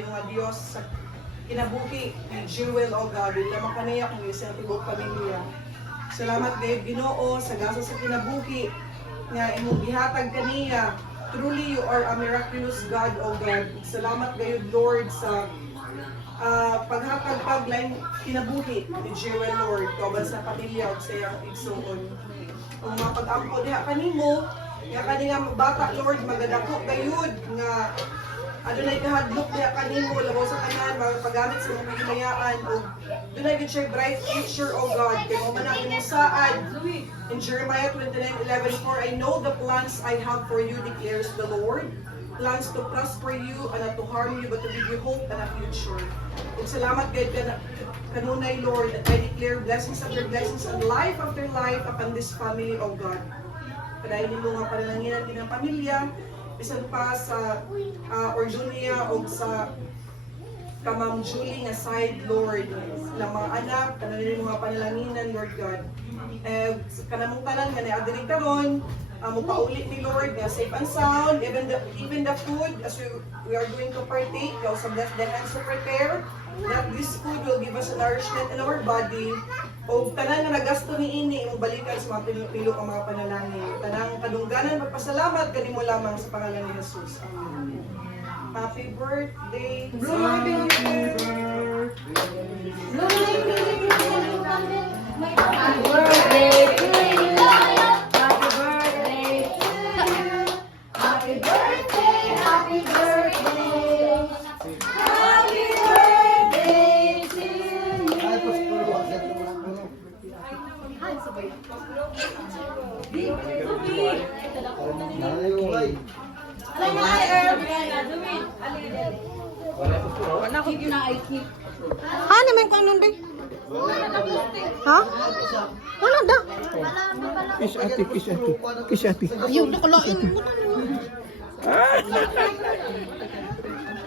kayo nga Dios sa kinabuhi ni Jewel o God, lamang kaniya kung isang tibok pamilya. Salamat gayud Ginoo sa gasa sa kinabuhi nga imong gihatag kaniya. Truly you are a miraculous God o God. Salamat gayud Lord sa paghatag paglain kinabuhi ni Jewel Lord kauban sa pamilya ug sa iyang igsuon. Kung mapag-ampo diha kanimo, nga kanina bata Lord magadako gayud nga adunay kahadlok diha kanimo labaw sa kanan magpagamit sa imong kahimayaan ug dunay gid siya bright future o God kay mo man ang imong saad. In Jeremiah 29:11, for I know the plans I have for you, declares the Lord, plans to prosper you and not to harm you but to give you hope and a future. Ug salamat gayud kanunay Lord, and I declare blessings after blessings and life after life upon this family of God. Padayon mo nga panalanginan din ang pamilya, bisan pa sa Orjunia o sa Kamam Julie nga side, Lord, ng mga anak, panalanginan mo nga panalanginan, Lord God. Kanamong tanan nga na-adiri karon, mupauli ni Lord nga safe and sound, even the food as we are going to partake, so bless the hands to prepare, that this food will give us a nourishment in our body. O tanan nga nagasto ni ini imong balikan sa mga pinilo ang mga panalangin. Tanang kadungganan magpasalamat kanimo lamang sa pangalan ni Jesus. Amen. Happy birthday. Happy birthday to you. Happy birthday to you. Happy birthday, happy birthday. Happy birthday to you. Alam mo ay Wala ko gina-IT. Ano man kung nun, bay? Ha? Wala da. Kiss ate. Ayun, nakalain mo na.